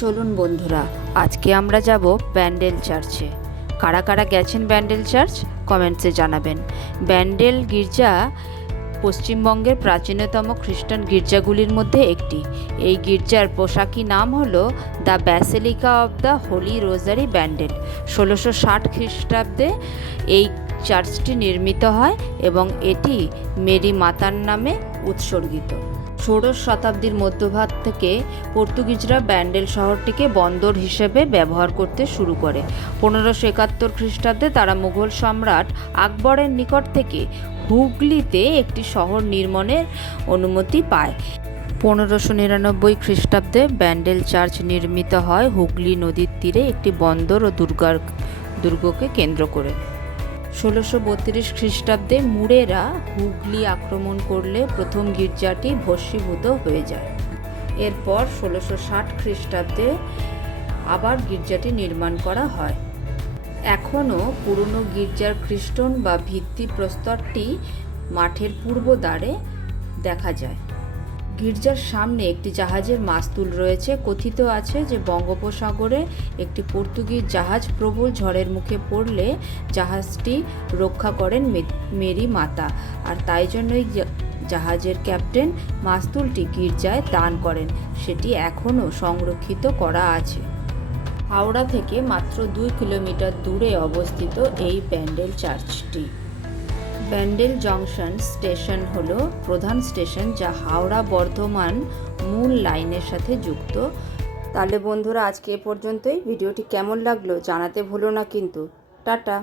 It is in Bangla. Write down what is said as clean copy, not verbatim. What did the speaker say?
চলুন বন্ধুরা, আজকে আমরা যাব ব্যান্ডেল চার্চে। কারা কারা গেছেন ব্যান্ডেল চার্চ কমেন্টসে জানাবেন। ব্যান্ডেল গির্জা পশ্চিমবঙ্গের প্রাচীনতম খ্রিস্টান গির্জাগুলির মধ্যে একটি। এই গির্জার পোশাকি নাম হলো the basilica of the Holi রোজারি Bandel. 1660 খ্রিস্টাব্দে এই চার্চটি নির্মিত হয় এবং এটি মেরি মাতার নামে উৎসর্গিত। ষোড়শ শতাব্দীর মধ্যভাগ থেকে পর্তুগিজরা ব্যান্ডেল শহরটিকে বন্দর হিসেবে ব্যবহার করতে শুরু করে। 1571 খ্রিস্টাব্দে তারা মুঘল সম্রাট আকবরের নিকট থেকে হুগলিতে একটি শহর নির্মাণের অনুমতি পায়। 1599 খ্রিস্টাব্দে ব্যান্ডেল চার্চ নির্মিত হয় হুগলি নদীর তীরে একটি বন্দর ও দুর্গকে কেন্দ্র করে। 1632 খ্রিস্টাব্দে মুরেরা হুগলি আক্রমণ করলে প্রথম গির্জাটি ভস্মীভূত হয়ে যায়। এরপর 1660 খ্রিস্টাব্দে আবার গির্জাটি নির্মাণ করা হয়। এখনও পুরনো গির্জার খ্রিস্টন বা ভিত্তিপ্রস্তরটি মাঠের পূর্ব দ্বারে দেখা যায়। গির্জার সামনে একটি জাহাজের মাস্তুল রয়েছে। কথিত আছে যে বঙ্গোপসাগরে একটি পর্তুগিজ জাহাজ প্রবল ঝড়ের মুখে পড়লে জাহাজটি রক্ষা করেন মেরি মাতা, আর তাই জন্যই জাহাজের ক্যাপ্টেন মাস্তুলটি গির্জায় দান করেন। সেটি এখনও সংরক্ষিত করা আছে। হাওড়া থেকে মাত্র 2 কিলোমিটার দূরে অবস্থিত এই ব্যান্ডেল চার্চটি। ব্যান্ডেল জংশন স্টেশন হলো প্রধান স্টেশন, যা হাওড়া বর্ধমান মূল লাইনের সাথে যুক্ত। তাহলে বন্ধুরা, আজকে এ পর্যন্তই। ভিডিওটি কেমন লাগলো জানাতে ভুলো না কিন্তু। টাটা।